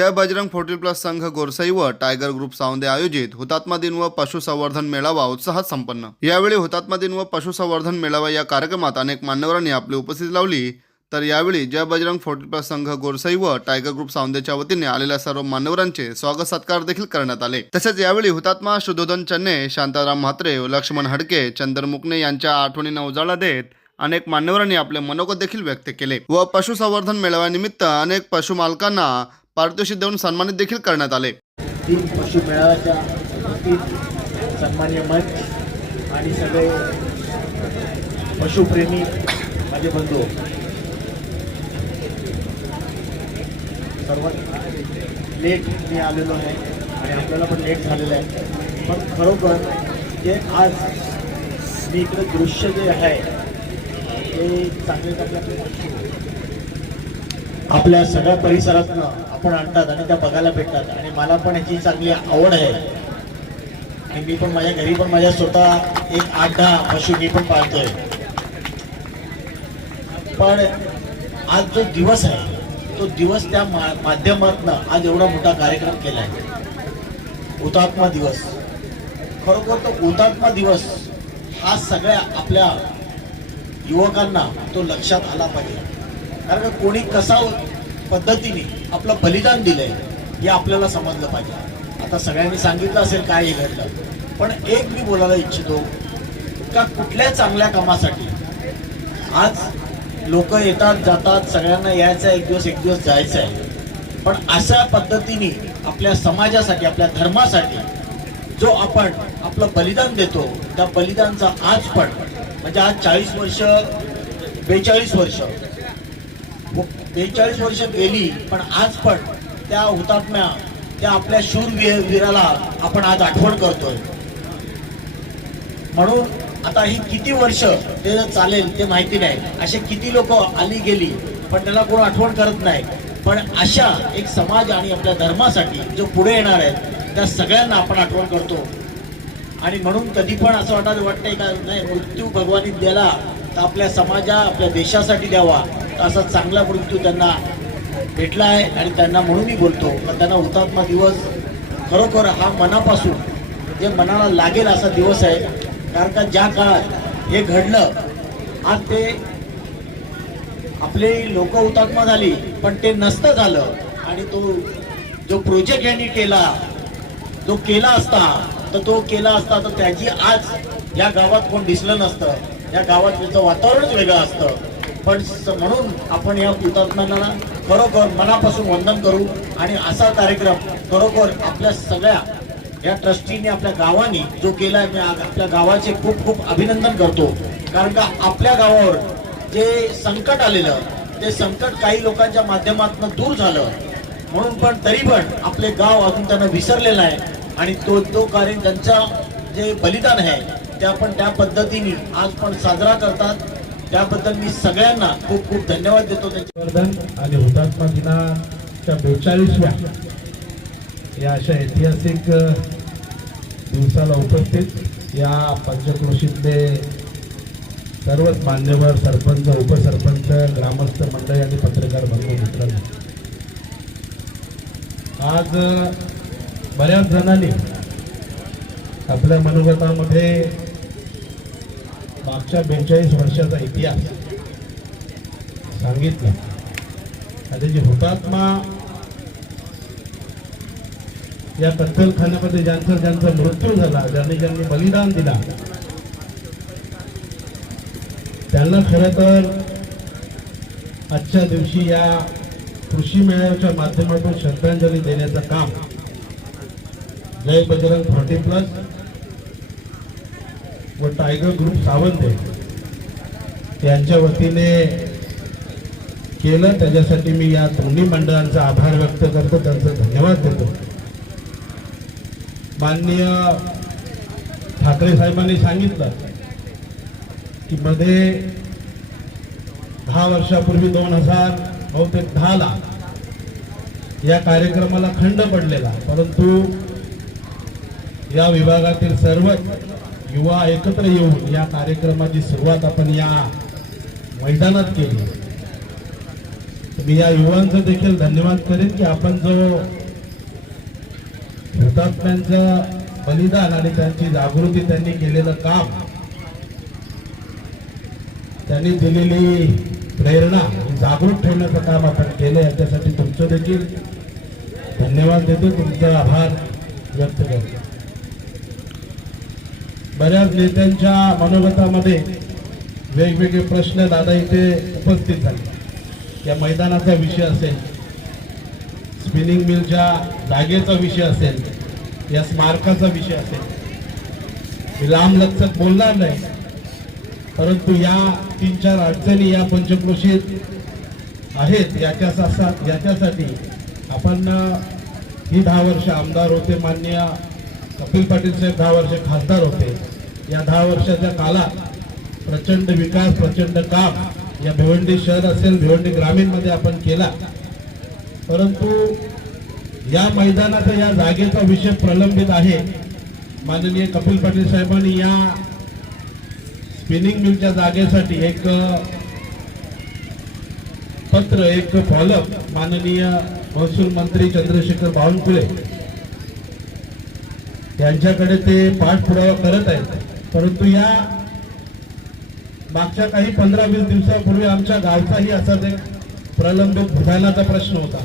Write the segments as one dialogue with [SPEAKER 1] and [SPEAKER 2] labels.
[SPEAKER 1] जय Bajrang forty plus संघ गोरसई व tiger group सावंदे आयोजित हुतात्मा दिन व पशुसंवर्धन मेळावा उत्साहात संपन्न. यावेळी हुतात्मा दिन व पशुसंवर्धन मेळावा या कार्यक्रमात अनेक मान्यवरांनी आपली उपस्थिती लावली. तर यावेळी जय बजरंग फोर्टी प्लस संघ गोरसई व टायगर ग्रुप सावंदेच्या वतीने आलेल्या सर्व मान्यवरांचे स्वागत सत्कार देखील करण्यात आले. तसेच यावेळी हुतात्मा शुद्धोधन चन्ने शांताराम म्हात्रे लक्ष्मण हडके चंदर मुकणे यांच्या आठवणींना उजाळा देत अनेक मान्यवरांनी आपले मनोगत देखील व्यक्त केले व पशुसंवर्धन मेळाव्यानिमित्त अनेक पशुमालकांना पारितोषिक देऊन सन्मानित देखील करण्यात आले.
[SPEAKER 2] तीन पशु सन्मान्य मंच आणि सगळे पशुप्रेमी माझे बंधू. सर्वात लेट मी आलेलो आहे आणि आपल्याला पण लेट झालेलं आहे. पण खरोखर जे आज मी इकडे दृश्य जे आहे ते चांगले चांगले पशु आपल्या सगळ्या परिसरातनं आपण आणतात आणि त्या बघायला भेटतात. आणि मला पण ह्याची चांगली आवड आहे. आणि मी पण माझ्या घरी पण माझ्या स्वतः एक आठ दहा पशु मी पण पाळतोय. पण आज जो दिवस आहे तो दिवस त्या माध्यमातनं आज एवढा मोठा कार्यक्रम केला आहे हुतात्मा दिवस. खरोखर तो हुतात्मा दिवस हा सगळ्या आपल्या युवकांना तो लक्षात आला पाहिजे. कारण का कोणी कसा पद्धतीने आपलं बलिदान दिलंय हे आपल्याला समजलं पाहिजे. आता सगळ्यांनी सांगितलं असेल काय हे घडलं. पण एक मी बोलायला इच्छितो का कुठल्या चांगल्या कामासाठी आज लोक येतात जातात सगळ्यांना यायचं आहे एक दिवस एक दिवस जायचं आहे. पण अशा पद्धतीने आपल्या समाजासाठी आपल्या धर्मासाठी जो आपण आपलं बलिदान देतो त्या बलिदानचा आज पण म्हणजे आज चाळीस वर्ष बेचाळीस वर्ष बेचाळीस वर्ष गेली पण आज पण त्या हुतात्म्या त्या आपल्या शूर वीराला आपण आज आठवण करतोय. म्हणून आता ही किती वर्ष ते चालेल ते माहिती नाही. असे किती लोक आली गेली पण त्याला कोण आठवण करत नाही. पण अशा एक समाज आणि आपल्या धर्मासाठी जो पुढे येणार आहेत त्या सगळ्यांना आपण आठवण करतो. आणि म्हणून कधी पण असं वाटत वाटतंय का नाही मृत्यू भगवानी द्याला तर आपल्या समाजा आपल्या देशासाठी द्यावा. असा चांगला मृत्यू त्यांना भेटला आहे आणि त्यांना म्हणून मी बोलतो पण त्यांना हुतात्मा दिवस खरोखर हा मनापासून जे मनाला लागेल असा दिवस आहे. कारण का ज्या काळात हे घडलं आज ते आपले लोक हुतात्मा झाली पण ते नसतं झालं. आणि तो जो प्रोजेक्ट यांनी केला जो केला असता तर तो केला असता तर त्याची आज या गावात कोण दिसलं नसतं. या गावात त्याचं वातावरणच वेगळं असतं. पण म्हणून आपण या हुतात्म्यांना खरोखर मनापासून वंदन करू आणि असा कार्यक्रम खरोखर आपल्या सगळ्या या ट्रस्टीने आपल्या गावाने जो केलाय मी आपल्या गावाचे खूप खूप अभिनंदन करतो. कारण का आपल्या गावावर जे संकट आलेलं ते संकट काही लोकांच्या माध्यमातून दूर झालं. म्हणून पण तरी पण आपले गाव अजून त्यांना विसरलेलं आहे. आणि तो तो कार्य त्यांचा जे बलिदान आहे ते आपण त्या पद्धतीने आज पण साजरा करतात. त्याबद्दल मी सगळ्यांना खूप खूप धन्यवाद देतो. त्यांचे
[SPEAKER 3] वर्धन आणि हुतात्मा दिनाच्या बेचाळीसव्या या अशा ऐतिहासिक दिवसाला उपस्थित या पंचक्रोशीतले सर्वच मान्यवर सरपंच उपसरपंच ग्रामस्थ मंडळी आणि पत्रकार बंधू मित्रांनो. आज बऱ्याच जणांनी आपल्या मनोगतामध्ये मागच्या बेचाळीस वर्षाचा इतिहास सांगितला. आणि त्याची हुतात्मा या कत्तलखान्यामध्ये ज्यांचा ज्यांचा मृत्यू झाला ज्यांनी ज्यांनी बलिदान दिला त्यांना खरं तर आजच्या दिवशी या कृषी मेळाव्याच्या माध्यमातून श्रद्धांजली देण्याचं काम जय बजरंग फॉर्टी प्लस व टायगर ग्रुप सावंत यांच्या वतीने केलं. त्याच्यासाठी मी या दोन्ही मंडळांचा आभार व्यक्त करतो. त्यांचा धन्यवाद देतो. माननीय ठाकरे साहेबांनी सांगितलं की मध्ये दहा वर्षापूर्वी दोन हजार बहुतेक दहाला या कार्यक्रमाला खंड पडलेला. परंतु या विभागातील सर्वच युवा एकत्र येऊन या कार्यक्रमाची सुरुवात आपण या मैदानात केली. मी या युवांचं देखील धन्यवाद करेन की आपण जो हुतात्म्यांचं बलिदान आणि त्यांची जागृती त्यांनी केलेलं काम त्यांनी दिलेली प्रेरणा जागृत ठेवण्याचं काम आपण केलं याच्यासाठी तुमचं देखील धन्यवाद देतो. तुमचा आभार व्यक्त करतो. बऱ्याच नेत्यांच्या मनोगतामध्ये वेगवेगळे प्रश्न दादा इथे उपस्थित झाले. या मैदानाचा विषय असेल स्पिनिंग मिलच्या जागेचा विषय असेल या स्मारकाचा विषय असेल मी लांब बोलणार नाही परंतु या तीन चार अडचणी या पंचक्रोशीत आहेत याच्या सा- याच्यासाठी आपण ही दहा वर्ष आमदार होते मान्य कपिल पाटील साहेब दहा वर्ष खासदार होते. या दहा वर्षाच्या काळात प्रचंड विकास प्रचंड काम या भिवंडी शहर असेल भिवंडी ग्रामीणमध्ये आपण केला. परंतु या मैदानाचा या जागेचा विषय प्रलंबित आहे. माननीय कपिल पाटील साहेबांनी या स्पिनिंग मिलच्या जागेसाठी एक पत्र एक फॉलोअप माननीय महसूल मंत्री चंद्रशेखर बावनकुळे यांच्याकडे ते पाठपुरावा करत आहेत. परंतु या मागच्या काही पंधरा वीस दिवसापूर्वी आमच्या गावचाही असाच एक प्रलंबित भूदानाचा प्रश्न होता.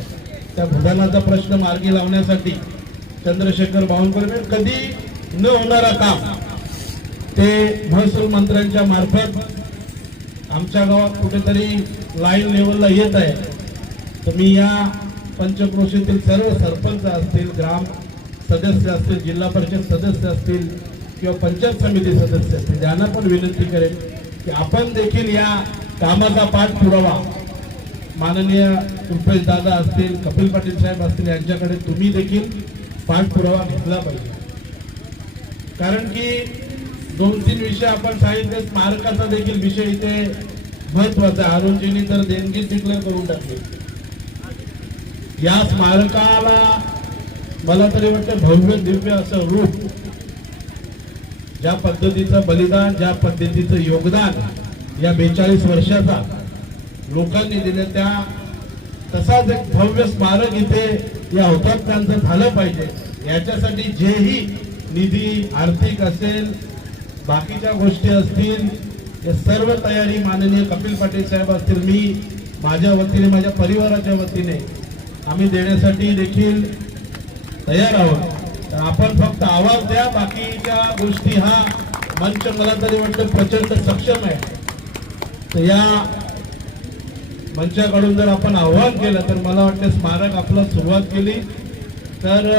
[SPEAKER 3] त्या भूदानाचा प्रश्न मार्गी लावण्यासाठी चंद्रशेखर बावनकुळे कधी न होणारा काम ते महसूल मंत्र्यांच्या मार्फत आमच्या गावात कुठेतरी लाईन लेवलला येत आहे. तर मी या पंचक्रोशीतील सर्व सरपंच असतील ग्राम सदस्य असतील जिल्हा परिषद सदस्य असतील किंवा पंचायत समिती सदस्य असतील त्यांना पण विनंती करेन की आपण देखील या कामाचा पाठपुरावा माननीय रुपेश दादा असतील कपिल पाटील साहेब असतील यांच्याकडे तुम्ही देखील पाठपुरावा घेतला पाहिजे. कारण की दोन तीन विषय आपण सांगितले स्मारकाचा देखील विषय इथे महत्त्वाचा आहे. अरुणजींनी तर देणगी डिक्लेअर करून टाकली. या स्मारकाला मला तरी वाटतं भव्य दिव्य असं रूप ज्या पद्धतीचं बलिदान ज्या पद्धतीचं योगदान या बेचाळीस वर्षाचा लोकांनी दिलं त्या तसाच एक भव्य स्मारक इथे या हुतात्म्यांचं झालं पाहिजे. याच्यासाठी जेही निधी आर्थिक असेल बाकीच्या गोष्टी असतील या सर्व तयारी माननीय कपिल पाटील साहेब असतील मी माझ्या वतीने माझ्या परिवाराच्या वतीने आम्ही देण्यासाठी देखील तयार आहोत तर आपण फक्त आवाज द्या बाकीच्या गोष्टी हा मंच मला तरी वाटतं प्रचंड सक्षम आहे. तर या मंचाकडून जर आपण आव्हान केलं तर मला वाटतं स्मारक आपला सुरुवात केली. तर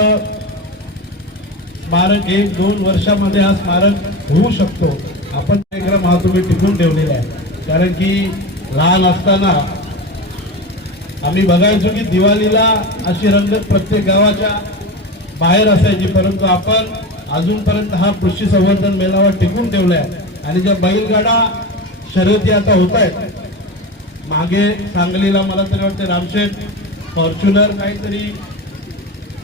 [SPEAKER 3] स्मारक एक दोन वर्षामध्ये हा स्मारक होऊ शकतो. आपण कार्यक्रम हा तुम्ही टिकून ठेवलेला आहे. कारण की लहान असताना आम्ही बघायचो की दिवाळीला अशी रंगत प्रत्येक गावाच्या बाहेर असायची. परंतु आपण अजूनपर्यंत हा कृषी संवर्धन मेळावा टिकून ठेवलाय. आणि ज्या बैलगाडा शर्यती आता होत आहेत मागे सांगलीला मला तरी वाटते रामशेठ फॉर्च्युनर काहीतरी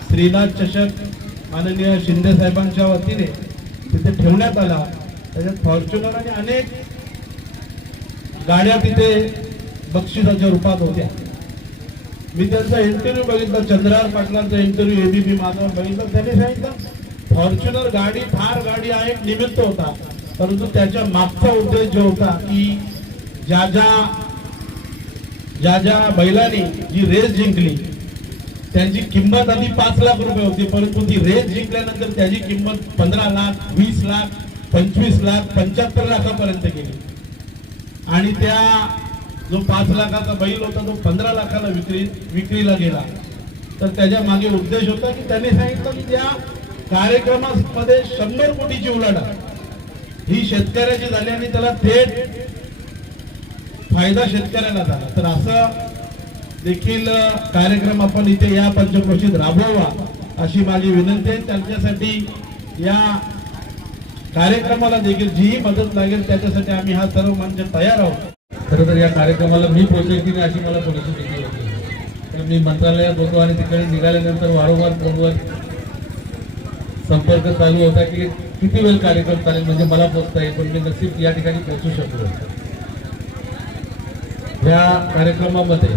[SPEAKER 3] श्रीनाथ चषक माननीय शिंदे साहेबांच्या वतीने तिथे ठेवण्यात आला. त्याच्यात फॉर्च्युनर आणि अनेक गाड्या तिथे बक्षिसाच्या रूपात होत्या. मी त्यांचा इंटरव्ह्यू बघितला चंद्रार पाटलांचा इंटरव्ह्यू एबीपी माधव बघितला. त्यांनी सांगितलं फॉर्च्युनर गाडी थार गाडी हा एक निमित्त होता. परंतु त्याच्या मागचा उद्देश जो होता की ज्या ज्या ज्या ज्या बैलांनी जी रेस जिंकली त्यांची किंमत आधी पाच लाख रुपये होती. परंतु ती रेस जिंकल्यानंतर त्याची किंमत पंधरा लाख वीस लाख पंचवीस लाख पंच्याहत्तर लाखापर्यंत गेली. आणि त्या जो पाच लाखाचा बैल होता तो पंधरा लाखाला विक्री विक्रीला गेला. तर त्याच्यामागे उद्देश होता की त्यांनी सांगितलं की त्या कार्यक्रमामध्ये शंभर कोटीची उलाढा ही शेतकऱ्याची झाली आणि त्याला थेट फायदा शेतकऱ्याला झाला. तर असं देखील कार्यक्रम आपण इथे या पंचक्रोशीत राबवावा अशी माझी विनंती आहे. त्यांच्यासाठी या कार्यक्रमाला देखील जीही मदत लागेल. त्याच्यासाठी आम्ही हा सर्व मंच तयार आहोत.
[SPEAKER 4] खरं तर या कार्यक्रमाला मी पोहोचेल की नाही अशी मला थोडीशी भीती होती तर मी मंत्रालयात होतो आणि तिकडे निघाल्यानंतर वारंवार फोनवर संपर्क चालू होता की किती वेळ कार्यक्रम चालेल म्हणजे मला पोहोचता येईल पण मी नक्कीच या ठिकाणी पोहोचू शकलो. या कार्यक्रमामध्ये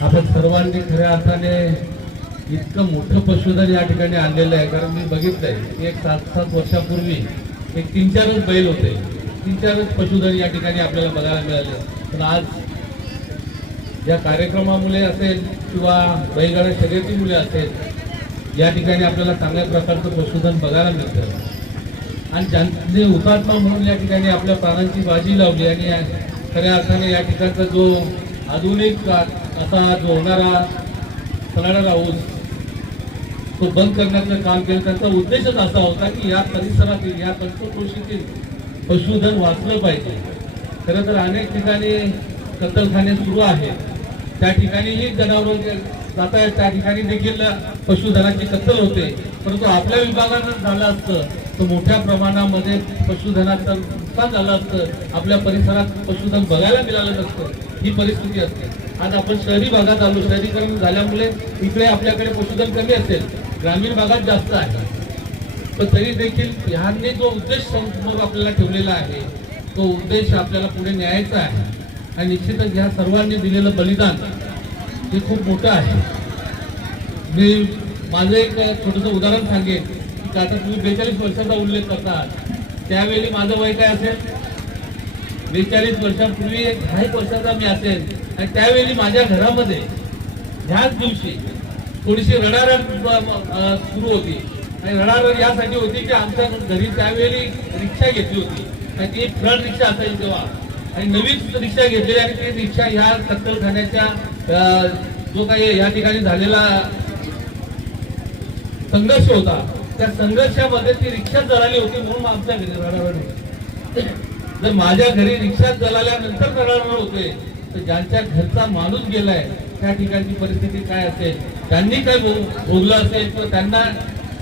[SPEAKER 4] आपण सर्वांनी खऱ्या अर्थाने इतकं मोठं पशुधन या ठिकाणी आणलेलं आहे. कारण मी बघितलंय की एक सात सात वर्षापूर्वी एक तीन चारच बैल होते. तीन चारच पशुधन या ठिकाणी आपल्याला बघायला मिळाले. पण आज या कार्यक्रमामुळे असेल किंवा बैलगाड्या शर्यतीमुळे असेल या ठिकाणी आपल्याला चांगल्या प्रकारचं पशुधन बघायला मिळतं. आणि ज्यांनी हुतात्मा म्हणून या ठिकाणी आपल्या प्राणांची बाजी लावली आणि या- खऱ्या अर्थाने या ठिकाणचा जो आधुनिक असा जो होणारा सलाडा ऊस तो बंद करण्याचं काम केलं त्यांचा उद्देशच असा होता की या परिसरातील या पंचक्रोशीतील पशुधन वाचलं पाहिजे. खरं तर अनेक ठिकाणी कत्तलखाने सुरू आहेत. त्या ठिकाणीही जनावरं जात आहेत. त्या ठिकाणी देखील पशुधनाची कत्तल होते. परंतु आपल्या विभागानं झालं असतं तर मोठ्या प्रमाणामध्ये पशुधनाचं नुकसान झालं असतं. आपल्या परिसरात पशुधन बघायला मिळालं नसतं. ही परिस्थिती असते. आज आपण शहरी भागात आलो. शहरीकरण झाल्यामुळे इकडे आपल्याकडे पशुधन कमी असेल. ग्रामीण भागात जास्त आहे. पण तरी देखील ह्यांनी जो उद्देश समोर आपल्याला ठेवलेला आहे तो उद्देश आपल्याला पुढे न्यायचा आहे. आणि निश्चितच ह्या सर्वांनी दिलेलं बलिदान हे खूप मोठं आहे. मी माझं एक छोटंसं उदाहरण सांगेन की आता तुम्ही बेचाळीस वर्षाचा उल्लेख करतात. त्यावेळी माझं वय काय असेल? बेचाळीस वर्षापूर्वी एक दहा एक वर्षाचा मी असेल. आणि त्यावेळी माझ्या घरामध्ये ह्याच दिवशी थोडीशी रडारड सुरू होती. आणि रडारड यासाठी होती की आमच्या घरी त्यावेळी रिक्षा घेतली होती. आणि ती फ्रंट रिक्षा असायची तेव्हा. आणि नवीन रिक्षा घेतलेली आणि ती रिक्षा ह्या कत्तलखान्याच्या जो काही या ठिकाणी झालेला संघर्ष होता त्या संघर्षामध्ये ती रिक्षा जळाली होती म्हणून आमच्या घरी रडारड होती जर माझ्या घरी रिक्षा जळाल्यानंतर रडारड होते तर ज्यांच्या घरचा माणूस गेलाय त्या ठिकाणची परिस्थिती काय असेल? त्यांनी काय भोग- भोगलं असेल? तर त्यांना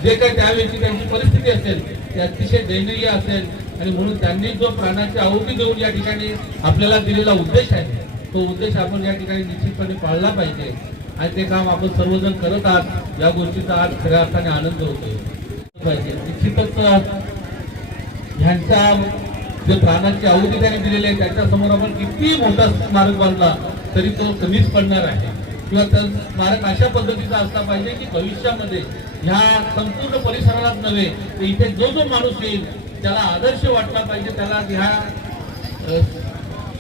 [SPEAKER 4] जे काही त्यावेळेची त्यांची परिस्थिती असेल ती अतिशय दयनीय असेल. आणि म्हणून त्यांनी जो प्राणाची आहुती देऊन या ठिकाणी आपल्याला दिलेला उद्देश आहे तो उद्देश आपण या ठिकाणी निश्चितपणे पाळला पाहिजे. आणि ते काम आपण सर्वजण करत आहात या गोष्टीचा आज खऱ्या अर्थाने आनंद होतोय. पाहिजे. निश्चितच ह्यांच्या जे प्राणाची आहुती त्यांनी दिलेली आहे त्याच्यासमोर आपण किती मोठा स्मारक बांधला तरी तो कमीच पडणार आहे. किंवा तर स्मारक अशा पद्धतीचा असला पाहिजे की भविष्यामध्ये ह्या संपूर्ण परिसरालाच नव्हे तर इथे जो जो माणूस येईल त्याला आदर्श वाटला पाहिजे त्याला ह्या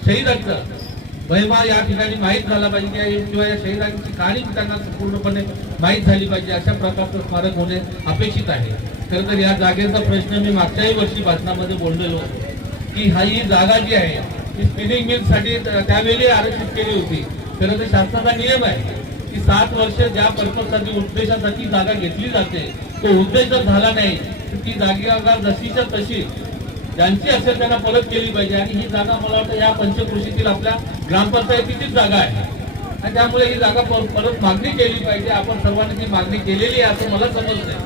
[SPEAKER 4] शहीदांचा महिमा या ठिकाणी माहीत झाला पाहिजे किंवा- या शहीदांची कहाणी त्यांना पूर्णपणे माहीत झाली पाहिजे अशा प्रकारचं स्मारक होणे अपेक्षित आहे. खरं तर या जागेचा प्रश्न मी मागच्याही वर्षी भाषणामध्ये बोललेलो की हा ही जागा जी आहे ती स्पिनिंग मिलसाठी त्यावेळी आरक्षित केली होती. खरं तर शासनाचा नियम आहे. की सात वर्ष ज्या पर्पजसाठी उद्देशासाठी जागा घेतली जाते तो उद्देश जर झाला नाही तर ती जागा जशीच्या तशी ज्यांची असेल त्यांना परत केली पाहिजे. आणि ही जागा मला वाटतं या पंचकृषीतील आपल्या ग्रामपंचायतीचीच जागा आहे. आणि त्यामुळे ही जागा परत मागणी केली पाहिजे. आपण सर्वांनी ती मागणी केलेली आहे असं मला समजतंय.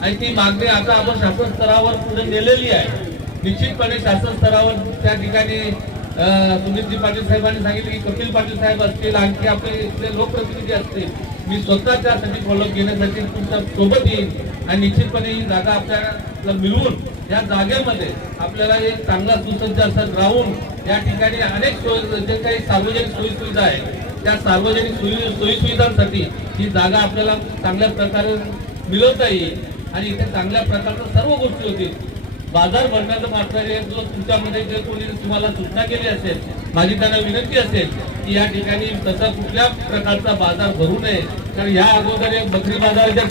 [SPEAKER 4] आणि ती मागणी आता आपण शासन स्तरावर पुढे नेलेली आहे. निश्चितपणे शासन स्तरावर त्या ठिकाणी सुनीलजी पाटील साहेबांनी सांगितलं की कपिल पाटील साहेब असतील आणखी आपले इथले लोकप्रतिनिधी असतील. मी स्वतः त्यासाठी फॉलोअप घेण्यासाठी तुमच्यासोबत येईल आणि निश्चितपणे ही जागा आपल्याला मिळवून या जागेमध्ये आपल्याला एक चांगला सुसज्ज असं ग्राउंड या ठिकाणी अनेक सोय जे काही सार्वजनिक सोयी सुविधा आहेत त्या सार्वजनिक सोयी ही जागा आपल्याला चांगल्या प्रकारे मिळवता येईल. आणि इथे चांगल्या प्रकारच्या सर्व गोष्टी होतील. बाजार भरण्याचं मात्र जो तुमच्यामध्ये जर कोणी तुम्हाला सूचना केली असेल माझी त्यांना विनंती असेल की या ठिकाणी तसा कुठल्या प्रकारचा बाजार भरू नये. कारण या अगोदर एक बकरी बाजाराच्या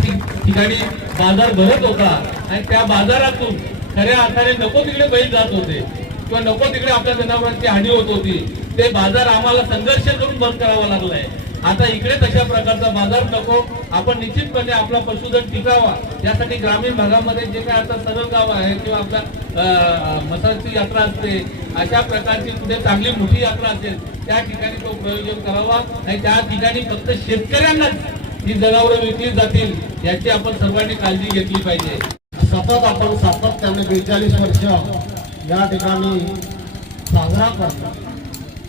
[SPEAKER 4] ठिकाणी बाजार भरत होता. आणि त्या बाजारातून खऱ्या अर्थाने नको तिकडे बैल जात होते. किंवा नको तिकडे आपल्या जनावरांची हानी होत होती. ते बाजार आम्हाला संघर्ष करून बंद करावा लागलाय. आता इकडे तशा प्रकारचा बाजार नको. आपण निश्चितपणे आपला पशुधन टिकावा. यासाठी ग्रामीण भागामध्ये जे काय आता सरळ गाव आहे किंवा आपल्या मसाची यात्रा असते अशा प्रकारची कुठे चांगली मोठी यात्रा असेल त्या ठिकाणी तो प्रयोजन करावा. आणि त्या ठिकाणी फक्त शेतकऱ्यांनाच ही जनावरं विकली जातील याची आपण सर्वांनी काळजी घेतली पाहिजे.
[SPEAKER 2] सतत आपण सातत्याने बेचाळीस वर्ष या ठिकाणी साजरा करतो.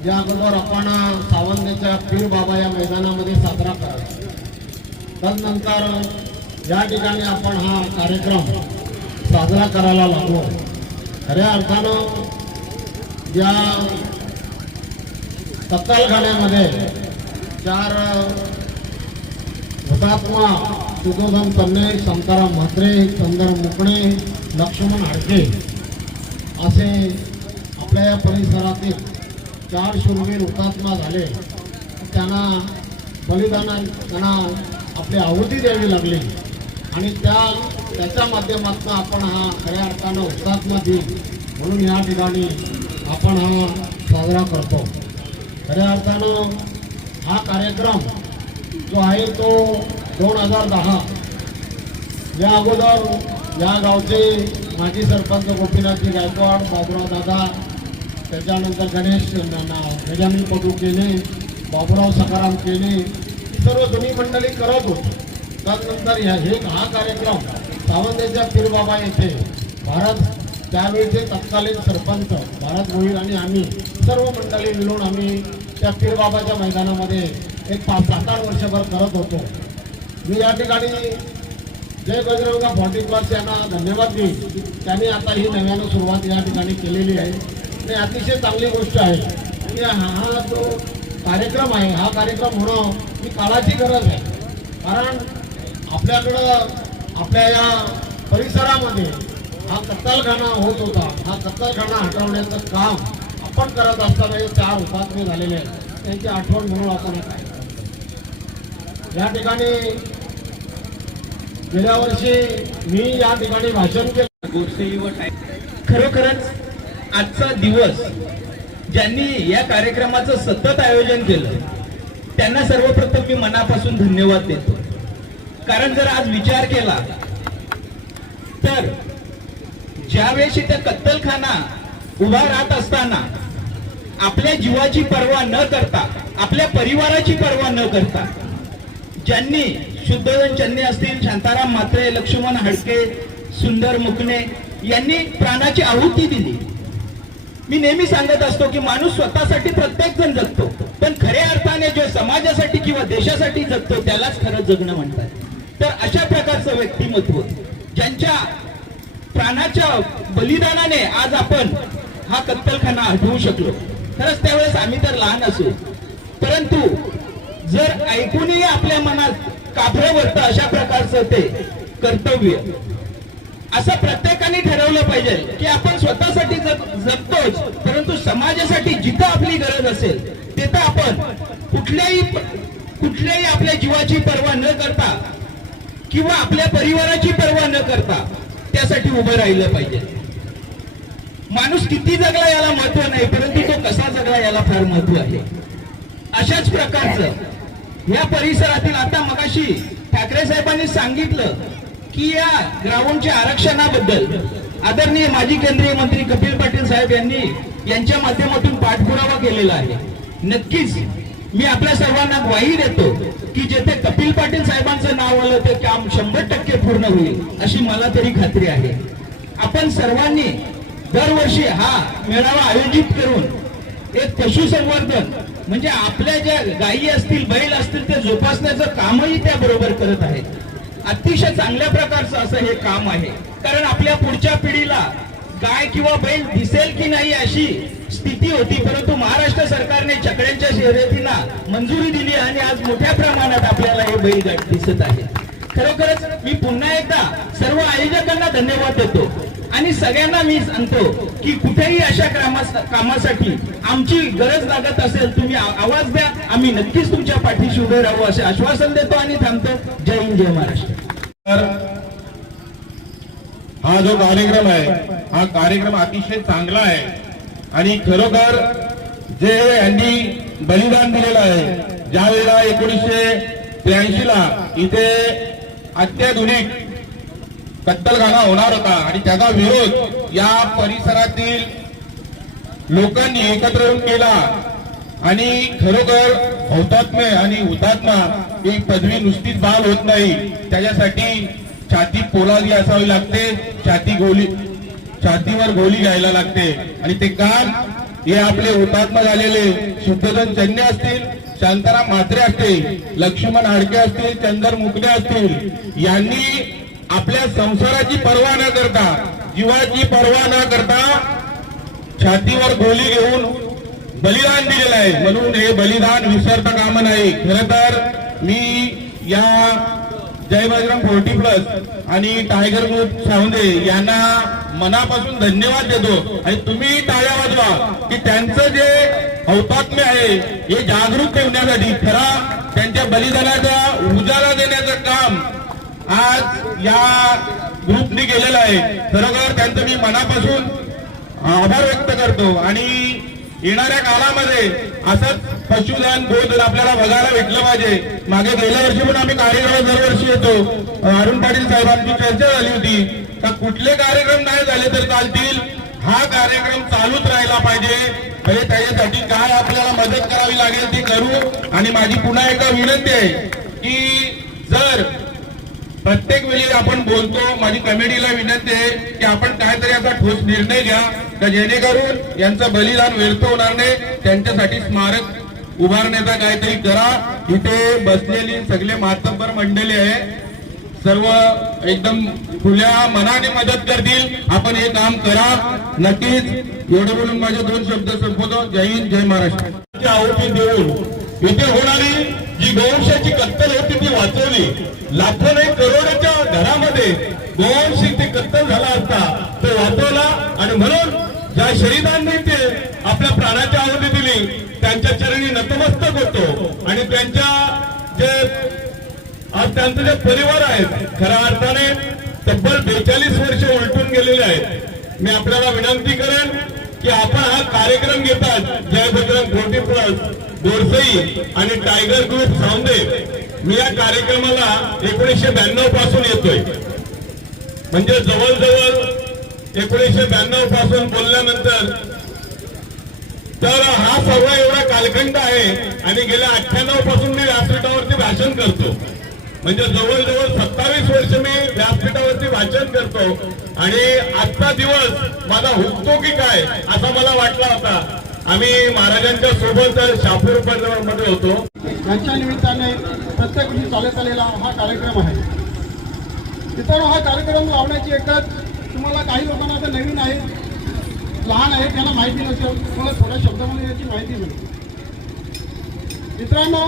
[SPEAKER 2] या अगोदर आपण सावंतच्या पीर बाबा या मैदानामध्ये साजरा करायचो त्यानंतर या ठिकाणी आपण हा कार्यक्रम साजरा करायला लागलो. खऱ्या अर्थानं या कत्तलखान्यामध्ये
[SPEAKER 5] चार हुतात्मा सुधोधन तन्ने शांताराम म्हात्रे चंदर मुकणे लक्ष्मण हाडके असे आपल्या या परिसरातील चार शूरवीर हुतात्मा झाले. त्यांना बलिदाना त्यांना आपली आहुती द्यावी लागली. आणि त्या त्याच्या माध्यमातून आपण हा खऱ्या अर्थानं हुतात्मा दिन म्हणून या ठिकाणी आपण हा साजरा करतो. खऱ्या अर्थानं हा कार्यक्रम जो आहे तो दोन हजार दहा. या अगोदर या गावचे माजी सरपंच गोपीनाथजी गायकवाड बाबुराव दादा त्याच्यानंतर गणेश गजानन पटू केले बाबुराव सकाराम केले. सर्व दोन्ही मंडळी करत होतो. त्यानंतर ह्या हे हा कार्यक्रम सावंतेच्या पीरबाबा येथे भारत त्यावेळेचे तत्कालीन सरपंच भारत भोईर आणि आम्ही सर्व मंडळी मिळून आम्ही त्या पीरबाबाच्या मैदानामध्ये एक पाच सात आठ वर्षभर करत होतो. मी या ठिकाणी जय गजरंगा फॉर्टी प्लस यांना धन्यवाद देईन. त्यांनी आता ही नव्यानं सुरुवात या ठिकाणी केलेली आहे. आणि अतिशय चांगली गोष्ट आहे. आणि हा जो कार्यक्रम आहे हा कार्यक्रम होणं ही काळाची गरज आहे. कारण आपल्याकडं आपल्या या परिसरामध्ये हा कत्तलखाना होत होता. हा कत्तलखाना हटवण्याचं काम आपण करत असताना हे चार हुतात्मे झालेले आहेत. त्यांची आठवण म्हणून आपण काय या ठिकाणी गेल्या वर्षी मी या ठिकाणी भाषण केलं.
[SPEAKER 6] गोडसे व खरोखरच आजचा दिवस ज्यांनी या कार्यक्रमाचं सतत आयोजन केलं त्यांना सर्वप्रथम मी मनापासून धन्यवाद देतो. कारण जर आज विचार केला तर ज्यावेळेस इथे कत्तलखाना उभा राहत असताना आपल्या जीवाची पर्वा न करता आपल्या परिवाराची पर्वा न करता ज्यांनी शुद्धोधन चन्ने असतील शांताराम म्हात्रे लक्ष्मण हडके सुंदर मुकणे यांनी प्राणाची आहुती दिली. मी नेहमी सांगत असतो की माणूस स्वतःसाठी प्रत्येक जण जगतो. पण खऱ्या अर्थाने जो समाजासाठी किंवा देशासाठी जगतो त्यालाच खरं जगणं म्हणतात. तर अशा प्रकारचं व्यक्तिमत्व ज्यांच्या प्राणाच्या बलिदानाने आज आपण हा कत्तलखाना हटवू शकलो. खरंच त्यावेळेस आम्ही तर लहान असू. परंतु जर ऐकूनही आपल्या मनात काभरं वरतं अशा प्रकारचं ते कर्तव्य असं प्रत्येकाने ठरवलं पाहिजे की आपण स्वतःसाठी जगतोच परंतु समाजासाठी जिथं आपली गरज असेल तिथं आपण कुठल्याही कुठल्याही आपल्या जीवाची पर्वा न करता किंवा आपल्या परिवाराची पर्वा न करता त्यासाठी उभं राहिलं पाहिजे. माणूस किती जगला याला महत्त्व नाही परंतु तो कसा जगला याला फार महत्त्व आहे. अशाच प्रकारचं या परिसरातील आता मगाशी ठाकरे साहेबांनी सांगितलं की या ग्राउंडच्या आरक्षणाबद्दल आदरणीय माजी केंद्रीय मंत्री कपिल पाटील साहेब यांनी यांच्या माध्यमातून पाठपुरावा केलेला आहे. नक्कीच मी आपल्या सर्वांना ग्वाही देतो की जेथे कपिल पाटील साहेबांचं नाव आलं ते काम शंभर टक्के पूर्ण होईल अशी मला तरी खात्री आहे. आपण सर्वांनी दरवर्षी हा मेळावा आयोजित करून एक पशुसंवर्धन म्हणजे आपल्या ज्या गायी असतील बैल असतील ते जोपासण्याचं कामही त्या बरोबर करत आहेत. अतिशय चांगल्या प्रकारचं असं हे काम आहे. कारण आपल्या पुढच्या पिढीला गाय किंवा बैल दिसेल की नाही अशी स्थिती होती परंतु महाराष्ट्र सरकारने चकड्यांच्या शर्यतींना मंजुरी दिली आणि आज मोठ्या प्रमाणात आपल्याला हे बैलगाड दिसत आहे. खरोखरच मी पुन्हा एकदा सर्व आयोजकांना धन्यवाद देतो. आणि सगळ्यांना मी सांगतो की कुठेही अशा कामासाठी आमची गरज लागत असेल तुम्ही आवाज द्या. आम्ही नक्कीच तुमच्या पाठीशी उभे राहू असे आश्वासन देतो आणि थांबतो. जय हिंद जय महाराष्ट्र.
[SPEAKER 7] तर हा जो कार्यक्रम आहे हा कार्यक्रम अतिशय चांगला आहे. आणि खरोखर जे यांनी बलिदान दिलेलं आहे ज्या वेळेला एकोणीसशे त्र्याऐंशी ला इथे अत्याधुनिक कत्तलखाना होणार होता. आणि त्याचा विरोध या परिसरातील लोकांनी एकत्र येऊन केला. आणि खरोखर हौतात्म्य आणि हुतात्मा ही पदवी नुसतीच बाल होत नाही. त्याच्यासाठी छाती पोलादी असावी लागते. छाती गोली छातीवर गोली घ्यायला लागते. आणि ते काम हे आपले हुतात्मा झालेले शुद्धधन चन्ने असतील शांताराम म्हात्रे असतील लक्ष्मण हाडके असतील चंदर मुकणे असतील यांनी आपल्या संसाराची पर्वा न करता जीवाची पर्वा न करता छातीवर गोली घेऊन बलिदान दिलेलं आहे. म्हणून हे बलिदान विसरता काम नाही खर तर मी या जय बजरंग फोर्टी प्लस आणि टायगर ग्रुप सावंदे यांना मनापासून धन्यवाद देतो. आणि तुम्ही टाळ्या वाजवा की त्यांचं जे हौतात्म्य आहे हे जागरूक ठेवण्यासाठी खरा त्यांच्या बलिदानाचा उजाला देण्याचं काम आज या ग्रुपने गेलेला आहे. खरोखर त्यांचं मी मनापासून आभार व्यक्त करतो. आणि येणाऱ्या काळामध्ये असंच पशुधन गोधन आपल्याला बघायला भेटलं पाहिजे. मागे गेल्या वर्षी पण आम्ही कार्यक्रम दरवर्षी येतो. अरुण पाटील साहेबांची चर्चा झाली होती. का कुठले कार्यक्रम नाही झाले तर चालतील? हा कार्यक्रम चालूच राहिला पाहिजे. म्हणजे त्याच्यासाठी काय आपल्याला मदत करावी लागेल ती करू. आणि माझी पुन्हा एका विनंती आहे की जर प्रत्येक वेळी आपण बोलतो माझी कमिटीला विनंती आहे की आपण काहीतरी असा ठोस निर्णय घ्या का जेणेकरून यांचं बलिदान व्यर्थ होणार नाही. त्यांच्यासाठी स्मारक उभारण्याचा काहीतरी करा. इथे बसलेली सगळे मातब्बर मंडळी आहे. सर्व एकदम खुल्या मनाने मदत करतील. आपण हे काम करा. नक्कीच एवढं बोलून माझे दोन शब्द संपवतो. जय हिंद जय महाराष्ट्र.
[SPEAKER 3] आहुती देऊन इथे होणारी जी गोवंशाची कत्तल होती ती वाचवली. लाखो नाही करोडच्या घरामध्ये गोवंशी ते कत्तल झाला असता तो वाचवला आणि म्हणून ज्या शहीदांनी ते आपल्या प्राणाची आहुती दिली त्यांच्या चरणी नतमस्तक होतो. आणि त्यांच्या जे आज त्यांचे जे परिवार आहेत खऱ्या अर्थाने तब्बल बेचाळीस वर्ष उलटून गेलेले आहेत. मी आपल्याला विनंती करेन की आपण हा कार्यक्रम घेतात जय बजरंग फोर्टी प्लस गोरसई आणि टायगर ग्रुप सावंदे मी या कार्यक्रमाला एकोणीसशे ब्याण्णवपासून येतोय. म्हणजे जवळजवळ एकोणीसशे ब्याण्णवपासून बोलल्यानंतर तर हा सर्व एवढा कालखंड आहे आणि गेल्या अठ्ठ्याण्णवपासून मी व्यासपीठावरती भाषण करतो. म्हणजे जवळजवळ सत्तावीस वर्ष मी व्यासपीठावरती भाषण करतो. आणि आजचा दिवस माझा हुकतो की काय असा मला वाटला होता. आम्ही महाराजांच्या सोबत शापूरमध्ये होतो.
[SPEAKER 8] यांच्या निमित्ताने प्रत्येक वर्षी चालत आलेला हा कार्यक्रम आहे. मित्रांनो हा कार्यक्रम लावण्याची एकच तुम्हाला काही लोकांना आता नवीन आहे लहान आहे त्यांना माहिती नसेल तुम्हाला थोड्या शब्दामध्ये याची माहिती मिळेल. मित्रांनो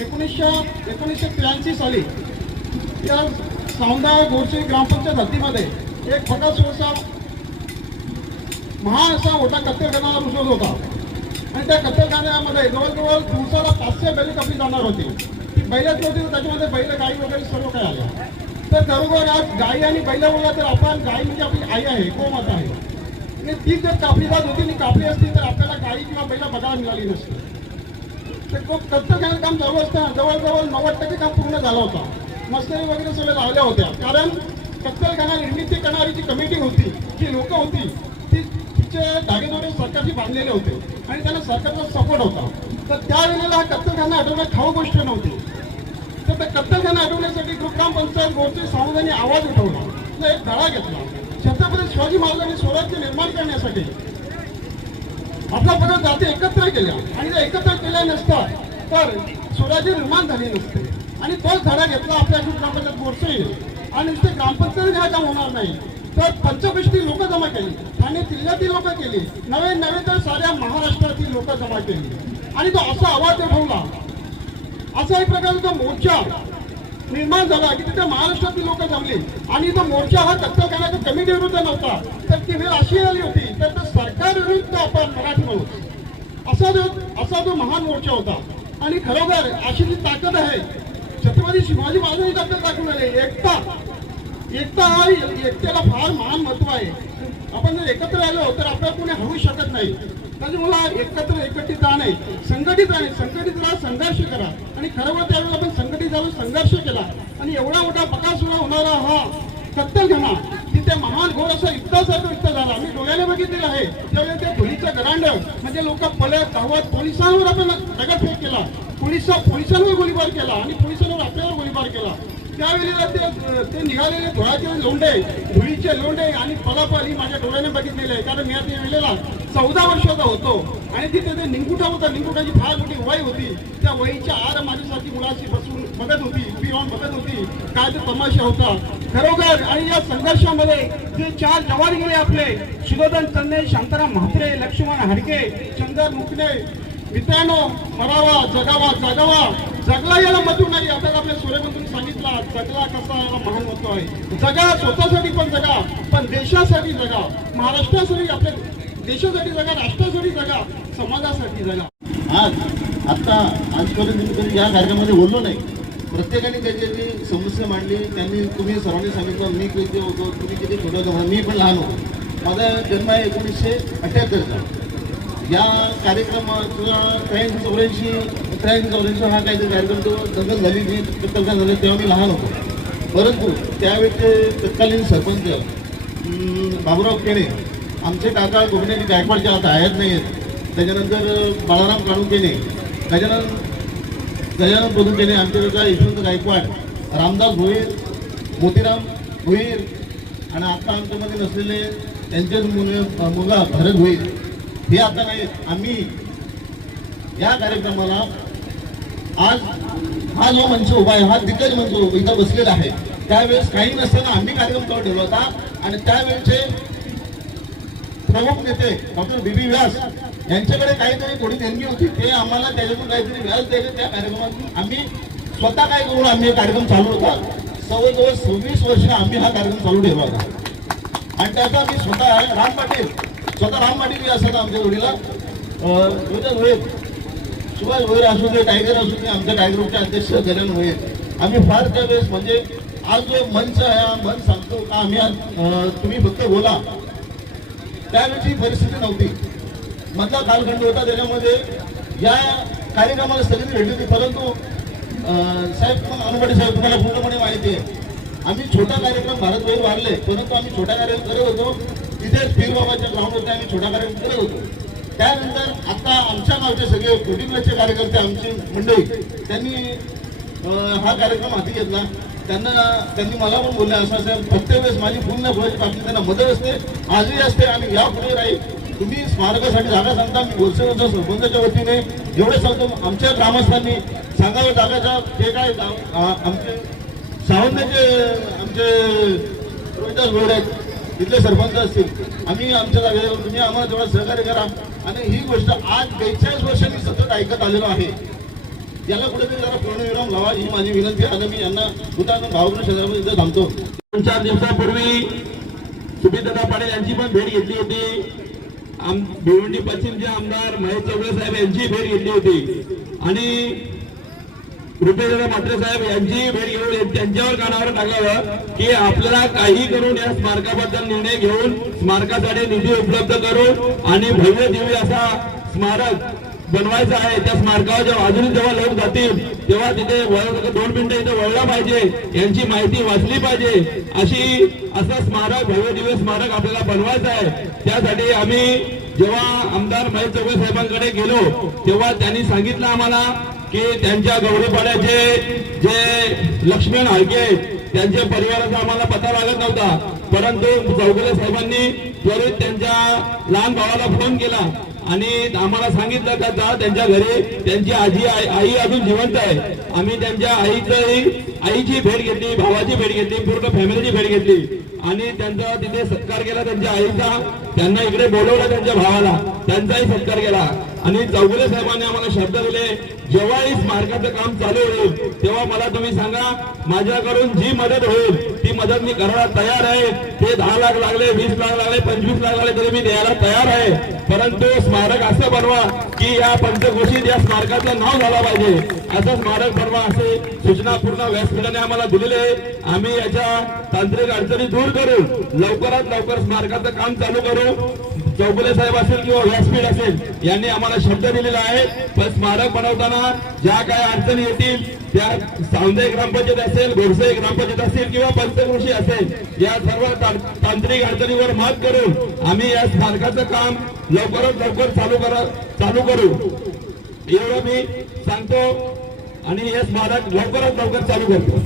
[SPEAKER 8] एकोणीसशे एकोणीसशे त्र्याऐंशी साली या सावंदा गोरसे ग्रामपंचायत हद्दीमध्ये एक फटासोसा महा असा मोठा कत्तलखाना रुसत होता. आणि त्या कत्तलखान्यामध्ये जवळजवळ दिवसाला पाचशे बैल कमी जाणार होती. ती बैलच होती त्याच्यामध्ये बैल गाई वगैरे सर्व काही आल्या तर बरोबर आज गाई आणि बैल बोलला तर आपण गाई म्हणजे आपली आई आहे गोमाता आहे. आणि ती जर कापली जात होती आणि कापली असती तर आपल्याला गाई किंवा बैल बघायला मिळाली नसती. तर खूप काम चालू असताना जवळजवळ नव्वद टक्के काम पूर्ण झालं होतं. मस्करी वगैरे सगळ्या लावल्या होत्या. कारण कत्तलखाना निर्मिती करणारी जी कमिटी होती जी लोक होती ती तिचे धागेदोरे सरकारशी बांधलेले होते आणि त्यांना सरकारचा सपोर्ट होता. तर त्यावेळेला हा कत्तलखाना हटवणं खाऊ गोष्ट नव्हती. तर त्या कत्तलखाना हटवण्यासाठी ग्रामपंचायत गोरचे सावधानी आवाज उठवला. तो एक धडा घेतला. छत्रपती शिवाजी महाराजांनी स्वराज्य निर्माण करण्यासाठी आपल्या पदार्थ जाती एकत्र केल्या. आणि त्या एकत्र केल्या नसता तर स्वराज्य निर्माण झाले नसते. आणि तोच धडा घेतला आपल्या ग्रामपंचायत गोरसे आणि नुसते ग्रामपंचायत हा काम होणार नाही. तर पंचकृष्टी लोक जमा केली. ठाणे जिल्ह्यातील लोक केली. नवे नवे तर साऱ्या महाराष्ट्रातील लोक जमा केली. आणि तो असा आवाज उठवला असा एक प्रकारचा मोर्चा निर्माण झाला की तिथे महाराष्ट्रातील लोक जमली. आणि तो मोर्चा हा कत्तलखान्याच्या कमिटी विरुद्ध नव्हता. तर ती वेळ अशी आली होती तर सरकार विरुद्ध आपण मराठी म्हणू असा जो असा जो महान मोर्चा होता. आणि खरोखर अशी जी ताकद आहे छत्रपती शिवाजी महाराजांनी दाखवून आले. एकता. एकता हा एकतेला फार महान महत्त्व आहे. आपण जर एकत्र आलो तर आपल्याला कोणी हवू शकत नाही. म्हणजे त्याच्यामुळे एकत्र एकत्रित राहणे संघटित राहणे संघटित राहा संघर्ष करा. आणि खरोखर त्यावेळेला आपण संघटित झालो संघर्ष केला. आणि एवढा मोठा बकासुरा होणारा हा कत्तलखाना तिथे महान घोर असा युद्धासारखं युद्ध झाला. मी डोळ्याने बघितलेलं आहे. त्यावेळी त्या धुलीचं गरांड म्हणजे लोक पळत धावत पोलिसांवर आपण दगडफेक केला. पोलिसा पोलिसांवर गोळीबार केला. आणि पोलिसांना पार केला. त्यावेळेला ते ते निघालेले धुळाचे लोंढे धुळीचे लोंढे आणि पलापल ही माझ्या डोळ्याने बघितलेले आहे. कारण मी आता वेळेला चौदा वर्षाचा होतो आणि तिथे ते निंकुटा होता. निंगुटाची फार मोठी वय होती. त्या वयीच्या आर माझ्यासाठी मुलाशी बसून बघत होती उभी राहून बघत होती. काय ते तमाशा होता. खरोखर आणि या संघर्षामध्ये जे चार जवान गेले आपले सुधोधन चन्ने शांताराम म्हात्रे लक्ष्मण हाडके चंदर मुकणे मित्रांनो मरावा जगावा जगावा. जगला याला महत्त्व नाही आता आपल्या सूर्यबंधून सांगितला जगला कसा याला महान महत्त्व आहे. जगा स्वतःसाठी पण जगा पण देशासाठी जगा. महाराष्ट्रासाठी आपल्या देशासाठी जगा राष्ट्रासाठी जगा समाजासाठी जगा.
[SPEAKER 9] आज आता आजपर्यंत मी कधी या कार्यक्रमामध्ये बोललो नाही. प्रत्येकाने त्याची जी समस्या मांडली त्यांनी तुम्ही सर्वांनी सांगितलं मी किती होतो तुम्ही किती छोटा होतो मी पण लहान होतो. माझा जन्म आहे एकोणीसशे अठ्ठ्याहत्तरचा या कार्यक्रमाचा त्र्याऐंशी चौऱ्याऐंशी त्र्याऐंशी चौऱ्याऐंशी हा काहीतरी कार्यक्रम तो दंगल झाली जी तत्कालीन झाली तेव्हा मी लहान होतो. परंतु त्यावेळेचे तत्कालीन सरपंच अं, बाबुराव केणे आमचे काका कोकणाची गायकवाडचे आता आहेत नाही आहेत त्याच्यानंतर बाळाराम काळुकेने गजानन गजानन प्रभू केणे आमचे काका यशवंत गायकवाड रामदास भोईर मोतीराम भोईर आणि आता आमच्यामध्ये नसलेले त्यांचेच मुलगा भरत भोईर हे आता नाही आम्ही या कार्यक्रमाला आज हा जो मंच उभा आहे हा दिग्गज मंच इथं बसलेला आहे. त्यावेळेस काही नसताना आम्ही कार्यक्रम चालू ठेवला होता. आणि त्यावेळेचे प्रमुख नेते डॉक्टर बीबी व्यास यांच्याकडे काहीतरी थोडी देणगी होती ते आम्हाला त्याच्यातून काहीतरी व्याज द्यायचे त्या कार्यक्रमातून आम्ही स्वतः काय करून आम्ही कार्यक्रम चालू होता? जवळजवळ सव्वीस वर्ष आम्ही हा कार्यक्रम चालू ठेवला होता. आणि त्याचा मी स्वतः राम पाटील स्वतः राम पाटील असतात आमच्या जोडीला. अं, होईल सुभाष भोईर असू दे टायगर असू दे आमच्या टायगर ग्रुपचे अध्यक्ष गजानन होईल आम्ही फार त्यावेळेस म्हणजे आज जो मंच आहे हा सांगतो का आम्ही आज, तुम्ही फक्त बोला. त्यावेळेची परिस्थिती नव्हती. मधला कालखंड होता त्याच्यामध्ये या कार्यक्रमाला स्थगिती भेटली होती परंतु साहेब तुम्हाला साहेब तुम्हाला पूर्णपणे माहिती आहे. आम्ही छोटा कार्यक्रम भारतभर वाढले परंतु आम्ही छोटा कार्यक्रम करत होतो. तिथे पीरबाबाच्या ग्राउंडवरती आम्ही छोटा कार्यक्रम करत होतो. त्यानंतर आता आमच्या गावचे सगळे कुटुंबाचे कार्यकर्ते आमची मंडळी त्यांनी हा कार्यक्रम हाती घेतला. त्यांना त्यांनी मला पण बोलले असं असेल प्रत्येक वेळेस माझी पूर्ण फुलाची बाबतीत त्यांना मदत असते आजही असते आणि यापुढे राहील. तुम्ही स्मारकासाठी जागा सांगता मी गोलसेवरच्या सरपंचाच्या वतीने एवढे सांगतो. आमच्या ग्रामस्थांनी सांगावं जागाचा जे काय आमचे सावंतचे आमचे रोहिदास गोड आहेत तिथले सरपंच असतील आम्ही आमच्या जागेवर तुम्ही आम्हाला तेवढा सहकार्य करा. आणि ही गोष्ट आज बेचाळीस वर्षांनी सतत ऐकत आलेलो आहे. याला कुठेतरी जरा पूर्णविराम लावा ही माझी विनंती आहे. मी यांना हुतात्मा भावपूर्ण क्षेत्रामध्ये इथं थांबतो.
[SPEAKER 10] दोन चार दिवसापूर्वी सुमित्रा पाटील यांची पण भेट घेतली होती. आम भिवंडी पश्चिमचे आमदार महेश चौधरी साहेब यांची भेट घेतली होती. आणि कृपेंद्र म्हात्रे साहेब यांची भेट घेऊन त्यांच्यावर कानावर टाकावं की आपल्याला काही करून या स्मारकाबद्दल निर्णय घेऊन स्मारकासाठी निधी उपलब्ध करून आणि भव्य दिव्य असा स्मारक बनवायचं आहे. त्या स्मारकावर जेव्हा अजून जेव्हा लोक जातील तेव्हा तिथे दोन मिनिटं इथे वळला पाहिजे. यांची माहिती वाचली पाहिजे. अशी असं स्मारक भव्य दिव्य स्मारक आपल्याला बनवायचं आहे. त्यासाठी आम्ही जेव्हा आमदार महेश चौगले साहेबांकडे गेलो तेव्हा त्यांनी सांगितलं आम्हाला की त्यांच्या गौरीपाड्याचे जे लक्ष्मण हाळके त्यांच्या परिवाराचा आम्हाला पत्ता लागत नव्हता. परंतु चौगुले साहेबांनी त्वरित त्यांच्या लहान भावाला फोन केला आणि आम्हाला सांगितलं का जा त्यांच्या घरी त्यांची आजी आई आई अजून जिवंत आहे. आम्ही त्यांच्या आईचंही आईची भेट घेतली भावाची भेट घेतली पूर्ण फॅमिलीची भेट घेतली. आणि त्यांचा तिथे सत्कार केला त्यांच्या आईचा. त्यांना इकडे बोलवलं त्यांच्या भावाला. त्यांचाही सत्कार केला. आणि चौगुले साहेबांनी आम्हाला शब्द दिले जेव्हाही स्मारकाचं काम चालू होईल तेव्हा मला तुम्ही सांगा माझ्याकडून जी मदत होईल ती मदत मी करायला तयार आहे. ते दहा लाख लागले वीस लाख लागले पंचवीस लाख लागले तरी मी द्यायला तयार आहे. परंतु स्मारक असं बनवा की या पंचघोषित या स्मारकाचं नाव झालं पाहिजे. असं स्मारक बनवा असे सूचना पूर्ण व्यासपीठाने आम्हाला दिलेले आम्ही याच्या तांत्रिक अडचणी दूर करू. लवकरात लवकर स्मारकाचं काम चालू करू. चौगुले साहेब असेल किंवा व्यासपीठ असेल यांनी आम्हाला शब्द दिलेला आहे. पण स्मारक बनवताना ज्या काय अडचणी येतील त्या सावंदे ग्रामपंचायत असेल गोरसे ग्रामपंचायत असेल किंवा पंचकृषी असेल या सर्व तांत्रिक अडचणीवर मात करून आम्ही या स्मारकाचं काम लवकरात लवकर चालू करा चालू करू. एवढं मी सांगतो आणि हे स्मारक लवकरात लवकर चालू करतो.